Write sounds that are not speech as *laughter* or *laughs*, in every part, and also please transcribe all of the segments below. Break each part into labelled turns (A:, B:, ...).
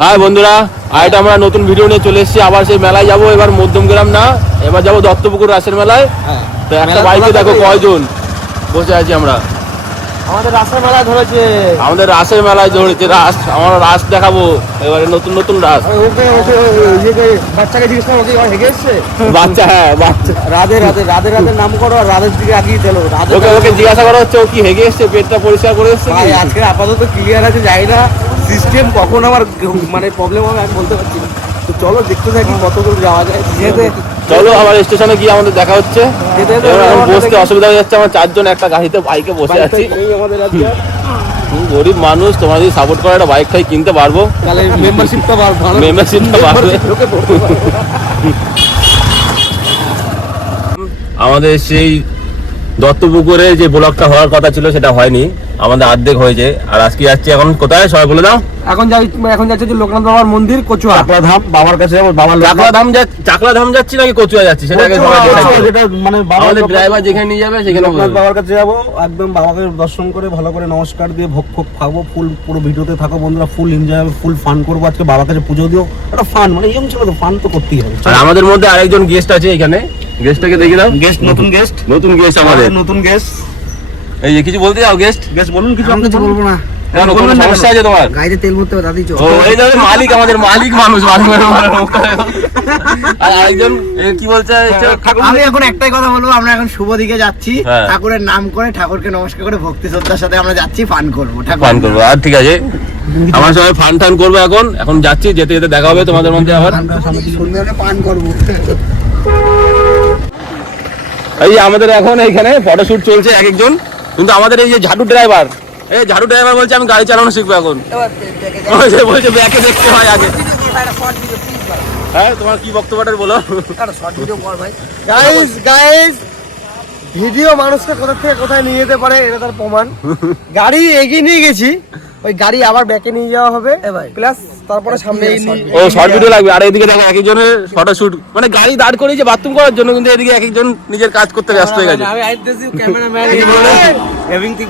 A: হ্যাঁ বন্ধুরা আর এটা আমরা নতুন ভিডিও নিয়ে চলে এসেছি। আবার সেই মেলায় যাব এবার মধ্যমগ্রাম না এবার যাব দত্তপুকুর রাসের মেলায়। তো একটা বাইকে দেখো কয়জন? বসে আছি আমরা।
B: আমাদের রাস্তার মেলা ধরেছে।
A: আমাদের রাসের মেলায় ধরেছে রাস আমরা রাস দেখাবো। এবারে নতুন নতুন রাস
B: ওকে ওকে ইয়েকে বাচ্চাকে জিজ্ঞেস করো হেগে এসছে?
A: বাচ্চা হ্যাঁ বাচ্চা।
B: রাধে রাধে রাধে রাধে নাম করো আর রাধের দিকে আগিয়ে রাধে
A: ওকে ওকে জিজ্ঞাসা করা হচ্ছে ও কি হেগে এসছে? পেটটা পরিষ্কার করে এসছে
B: আজকে আপাতত ক্লিয়ার আছে যাই না সিস্টেম কখন আমার মানে প্রবলেম হবে আমি বলতে পারছি না। তো চলো দেখতে থাকি কত দূর যাওয়া যায়। যেতে
A: চলো আবার স্টেশনে গিয়ে আমাদের দেখা হচ্ছে। এখন বসতে অসুবিধা হয়ে যাচ্ছে আমার চারজন একটা গাড়িতে বাইকে বসে আছি। গরিব মানুষ তোমরা যদি সাপোর্ট করে একটা বাইক টাই কিনতে পারব।
B: তাহলে মেম্বারশিপটা
A: বাড়বে।
B: পারবে।
A: আমাদের সেই দত্তপুকুরে যে ব্লকটা হওয়ার কথা ছিল সেটা হয়নি। আমাদের অর্ধেক হয়েছে। আর আজকে যাচ্ছি এখন কোথায়? সবাই বলে দাও।
B: এখন যাই এখন যাচ্ছে যে লোকনাথ বাবার মন্দির কচুয়া।
C: চাকলা ধাম বাবার কাছে যাব বাবার
A: চাকলা ধাম যাচ্ছি চাকলা ধাম যাচ্ছি? নাকি কচুয়া যাচ্ছি সেটা আগে।
C: যেটা মানে বাবার
A: আমাদের ড্রাইভার যেখানে নিয়ে যাবে সেখানে
C: লোকনাথ বাবার কাছে যাব একদম বাবাকে দর্শন করে ভালো করে নমস্কার দিয়ে ভোগ ফোগ খাব ফুল পুরো ভিডিওতে থাকো বন্ধুরা ফুল এনজয় হবে ফুল ফান করব আজকে বাবার কাছে পুজো দিও। একটা ফান মানে ইয়ং ছিল তো ফান তো করতেই হবে।
A: আর আমাদের মধ্যে আরেকজন গেস্ট আছে এখানে। গেস্টটাকে দেখে দাও
C: গেস্ট নতুন গেস্ট
A: নতুন গেস্ট আমাদের।
C: নতুন গেস্ট
A: এই যে কিছু বলতে যাও গেস্ট
C: গেস্ট বলুন কিছু
B: আমি কিছু বলব না।
A: কেন কোনো? সমস্যা আছে তোমার?
B: গাড়িতে তেল ভরতে হবে দাদি চো
A: ও এই দেখো মালিক আমাদের মালিক মানুষ মালিক আর আরেকজন কি বলছে
D: আমি এখন একটাই কথা বলব আমরা এখন শুভ দিকে যাচ্ছি।
A: হ্যাঁ।
D: ঠাকুরের নাম করে ঠাকুরকে নমস্কার করে ভক্তি শ্রদ্ধার সাথে আমরা যাচ্ছি ফান করব।
A: ফান করব। আর ঠিক আছে আমার সবাই ফান টান করব এখন। এখন যাচ্ছি যেতে যেতে দেখা হবে তোমাদের মধ্যে আবার।
D: পান করব
A: এই আমাদের এখন এইখানে ফটোশুট চলছে এক একজন। কিন্তু আমাদের এই যে ঝাড়ু ড্রাইভার এই ঝাড়ু ড্রাইভার বলছে আমি গাড়ি চালানো শিখব এখন। বলছে বলছে ব্যাকে দেখতে হয় আগে। হ্যাঁ তোমার কি বক্তব্যটা বলো?
B: গাইস গাইস ভিডিও মানুষকে কোথা থেকে কোথায় নিয়ে যেতে পারে এটা তার প্রমাণ। গাড়ি এগিয়ে নিয়ে গেছি ওই গাড়ি আবার ব্যাকে নিয়ে যাওয়া হবে প্লাস তারপরে সামনে
A: ও শর্ট ভিডিও লাগবে। আর এদিকে দেখো এক একজনের ফটোশুট মানে গাড়ি দাঁড় করিয়েছে বাথরুম করার জন্য কিন্তু এদিকে এক একজন নিজের কাজ করতে ব্যস্ত হয়ে গেছে।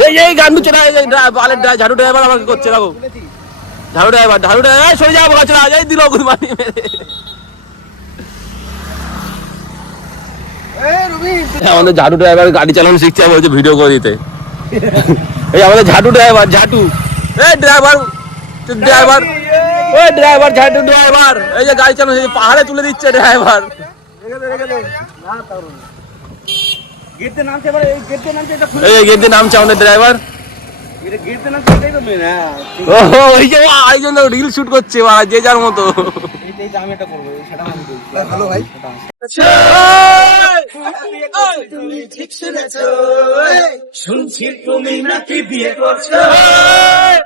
A: এই এই গান চলে বালের ঝাড়ু ড্রাইভার আমাকে করছে দেখো। ঝাড়ু ড্রাইভার ঝাড়ু ড্রাইভার সরে যাব চলে যাই দিল মেরে। আমাদের ঝাড়ু ড্রাইভার গাড়ি চালানো শিখছে আর বলছে ভিডিও করে দিতে। এই আমাদের ঝাড়ু ড্রাইভার ঝাটু। এই ড্রাইভার ড্রাইভার। ওই ড্রাইভার ঝাটু ড্রাইভার এই যে গাড়ি চালানো পাহাড়ে তুলে দিচ্ছে ড্রাইভার
B: এই গেটে নামতে এটা
A: এই যে গেট দিয়ে নামছে আমাদের ড্রাইভার
B: হ্যাঁ।
A: ও ওই যে আরেকজন রিল শুট করছে বা যে যার মতো।
B: এইটাই তো আমি এটা করব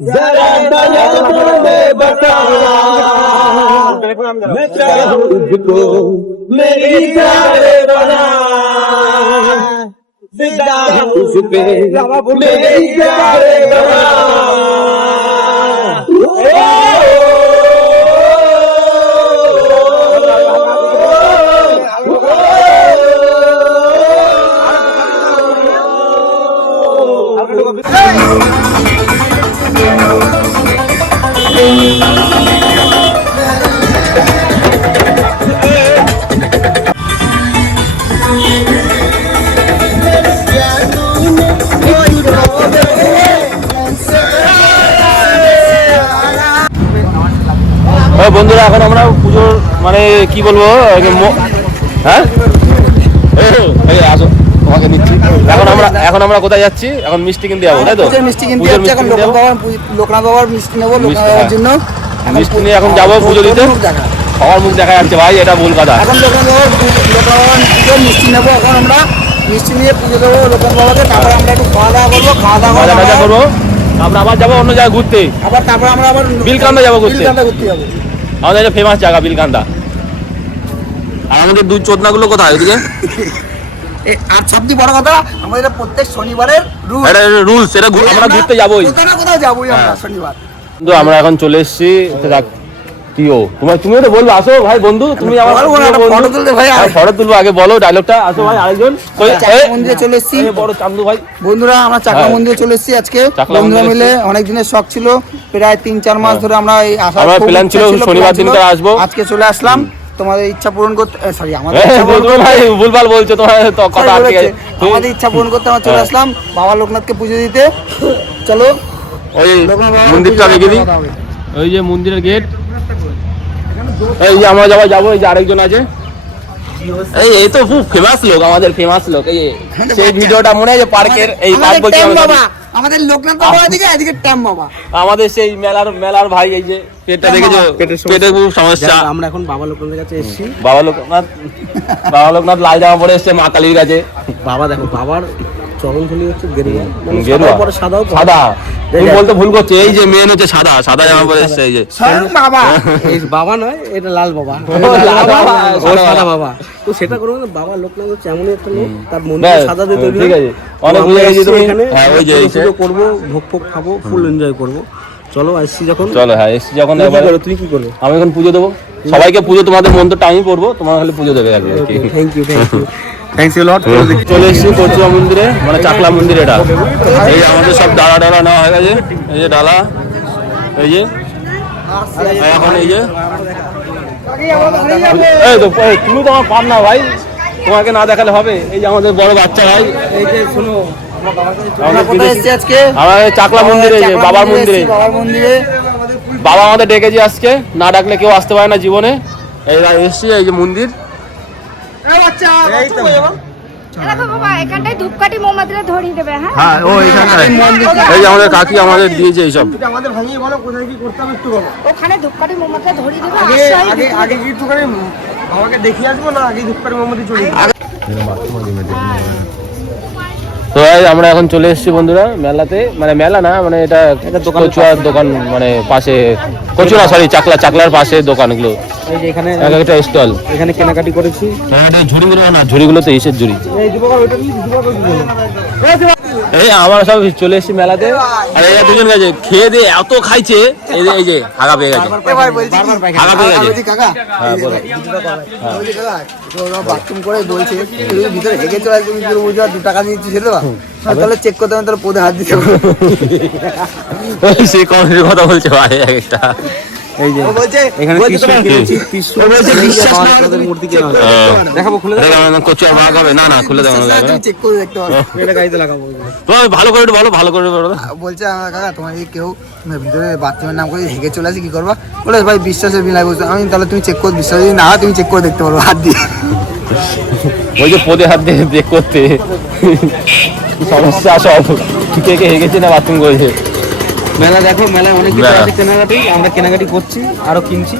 E: বাদাম দিলে ভালো লাগে হালুয়া আর
D: সরকারি চাকরি থাকলে যতই হোক না কালুয়া
B: আমাকে ধর না
A: ও বন্ধুরা এখন আমরা পুজোর মানে কি বলব হ্যাঁ? আসো তোমাকে নিচ্ছি। এখন আমরা এখন আমরা কোথায় যাচ্ছি? এখন মিষ্টি কিনতে যাব তাই তো?
D: মিষ্টি কিনতে
A: পুজোর
D: এখন লোকনাথ বাবার মিষ্টি নেব লোকনাথ বাবার
A: হ্যাঁ।
D: জন্য।
A: মিষ্টি নিয়ে এখন যাব পুজো দিতে। সবার মুখ দেখা যাচ্ছে ভাই এটা ভুল কথা।
D: এখন লোকনাথ বাবার লোকনাথ বাবার মিষ্টি নেব এখন আমরা মিষ্টি নিয়ে পুজো দেবো লোকনাথ বাবাকে তারপরে আমরা একটু খাওয়া দাওয়া করব খাওয়া দাওয়া
A: করব। তারপর আবার যাব অন্য জায়গায় ঘুরতে।
C: আবার তারপর আমরা আবার
A: বিলকান্দা যাব ঘুরতে।
C: বিলকান্দা ঘুরতে যাব।
A: আমাদের একটা ফেমাস জায়গা বিলকান্দা। আর আমাদের দুধ চোদনাগুলো কোথায় ওদিকে?
C: এ, আর সবচেয়ে বড় কথা আমাদের প্রত্যেক শনিবারের রুল
A: এটা রুলস এটা আমরা ঘুরতে যাবোই।
C: কোথাও যাবোই আমরা
A: হ্যাঁ।
C: শনিবার।
A: কিন্তু আমরা এখন চলে এসেছি দেখ তোমার তুমিও তো বলব আসো ভাই বন্ধু তুমি আমার
C: photo তুলতে ভাই,
A: ফটো তুলবো আগে বলো ডায়লগটা আসো ভাই আরেকজন। কই,
C: মন্দিরে চলে এসেছি।
A: বড় চান্দু ভাই।
C: বন্ধুরা আমরা চাকলা
A: হ্যাঁ।
C: মন্দিরে চলে এসেছি আজকে। বন্ধুরা মিলে অনেক দিনের শখ ছিল। প্রায় তিন চার মাস ধরে আমরা এই আসার
A: আমার
C: ইচ্ছা
A: ছিল শনিবার
C: ছিল।
A: আসব।
C: আজকে চলে আসলাম। তোমাদের ইচ্ছা পূরণ করতে সরি আমাদের
A: ভাই ভুলভাল বলছো তোমার তো কথা আটকে। গেছে।
C: আমাদের ইচ্ছা পূরণ করতে আমরা চলে
A: হ্যাঁ।
C: আসলাম। বাবা লোকনাথকে পুজো দিতে। চলো।
A: ওই মন্দিরটা দেখে দিই ওই যে মন্দিরের গেট এই যে আমরা যাব যাব এই যে আরেকজন আছে। এই এই তো খুব ফেমাস লোক আমাদের ফেমাস লোক এই সেই ভিডিওটা মনে আছে পার্কের এই পার্ক বলছি আমাদের-
C: বাবা আমাদের লোকনাথ বাবা এদিকে এদিকে ট্যাম বাবা।
A: আমাদের সেই মেলার মেলার ভাই এই যে পেটটা দেখেছ? পেটে খুব সমস্যা।
C: আমরা এখন বাবা লোকনাথের কাছে এসেছি।
A: বাবা লোকনাথ বাবা লোকনাথ লাল জামা পরে এসছে মা কালীর কাছে।
C: বাবা দেখো বাবার চরণ হচ্ছে গেরুয়া। মানে
A: গেরুয়া।
C: পরে সাদাও
A: সাদা। তুমি বলতে ভুল করছ এই যে মেন হচ্ছে সাদা সাদা জামা পরে এসছে এই যে।
C: বাবা। এই বাবা নয় এটা লাল বাবা।
A: লাল বাবা, সাদা
C: সাদা
A: বাবা।
C: বাবা। তো সেটা করব না বাবা লোকনাথ হচ্ছে এমনই একটা লোক তার মন্দির সাদা দিয়ে তৈরি
A: ঠিক আছে। অনেক
C: আমরা
A: গেছি তুমি। হ্যাঁ, ওই যে
C: পুজো করব ভোগ ফোগ খাব ফুল এনজয় করব। চলো যখন।
A: চলো হ্যাঁ এসছি যখন
C: তুমি কি করবে?
A: আমি এখন পুজো দেবো। সবাইকে পুজো তোমাদের মন্ত্রটা আমি পড়ব তোমার খালি পুজো দেবে আর কি
C: thank you thank you thanks you lot
A: চলে এসেছি কচুয়া মন্দিরে মানে চাকলা মন্দির এটা। এই যে আমাদের সব ডালা ডালা নেওয়া হয়ে গেছে। এই যে ডালা এই যে এখন এই যে। এই তো তুমি তো আমার পার না ভাই তোমাকে না দেখালে হবে। এই যে আমাদের বড় বাচ্চা ভাই।
C: এই যে শোনো
A: আমাদের চাকলা মন্দিরে এই বাবার
C: মন্দিরে
A: মন্দিরে।
C: বাবার মন্দিরে।
A: বাবা আমাদের ডেকেছে আজকে না ডাকলে কেউ আসতে পারে না জীবনে। এই এসছি এই যে মন্দির।
F: হ্যাঁ
A: হ্যাঁ? ও এইখানটায় এই আমাদের কাকি আমাদের দিয়েছে এইসব।
B: আমাদের ভাঙিয়ে বলো কোথায় কি করতে হবে একটু বলো।
F: ওখানে ধূপকাঠি মোমবাতিটা ধরিয়ে দেবে
B: আগে আগে আগে কি একটুখানি আমাকে দেখিয়ে আসব না আগে দুঃখের মোমবাতি চলে
A: তো আমরা এখন চলে এসেছি বন্ধুরা মেলাতে। মানে মেলা না মানে এটা কচুয়ার দোকান মানে পাশে কচুয়া সরি চাকলা চাকলার পাশে দোকানগুলো
C: এখানে
A: এক একটা স্টল
C: এখানে কেনাকাটি করেছি
A: ঝুড়িগুলো না ঝুড়িগুলো তো ইসের ঝুড়ি
C: এই
A: আমরা সব চলে এসেছি মেলাতে আর এই দুজন গেছে খেয়ে দিয়ে এত খাইছে এই যে এই যে হাগা পেয়ে গেছে
B: এ ভাই বলছি কি?
A: হাগা পেয়ে গেছে হ্যাঁ বলো
B: বলছি কাকা ওরা বাথরুম করে বলছে ভিতরে হেগে চলে তুমি বুঝতে দু টাকা সেটা তাহলে চেক করতে হবে তাহলে পদে হাত দিতে হবে।
A: ওই সে কমেন্টের কথা বলছে ভাই এক একটা।
C: এই যে
B: বলছে
C: এখানে মূর্তি কেনা দেখাবো খুলে দেখাবো
A: কচুয়ার ভাগ হবে। না না খুলে দেওয়া যাবে না
B: তুমি চেক করে দেখতে পারো
C: এটা গাড়িতে লাগাবো
A: তো ভালো করে বলো ভালো করে বলো।
B: বলছে আমার কাকা তোমার এই কেউ ভিতরে বাথরুমের নাম করে হেগে চলে আসে কি করবা? বলে ভাই বিশ্বাসের বিনা বলছে আমি তাহলে তুমি চেক করে বিশ্বাস যদি না হয় তুমি চেক করে দেখতে পারো হাত দিয়ে।
A: ওই যে পদে হাত দিয়ে চেক করতে। সমস্যা সব? কে কে হেগেছে না বাথরুম করেছে?
C: মেলা দেখো মেলায় অনেক কিছু আছে কেনাকাটি আমরা কেনাকাটি করছি আরও কিনছি।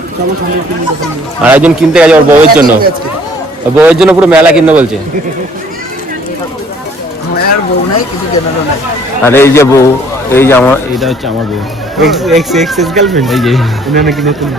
A: আর একজন কিনতে গেছে ওর বউয়ের জন্য। বউয়ের জন্য পুরো মেলা কিনতে বলছে।
B: আর
A: এই যে বউ এই যে আমার এটা হচ্ছে আমার বউ।
C: এক্স এক্স এক্স গার্লফ্রেন্ড
A: এই যে।
C: এটা নাকি নতুন। *laughs*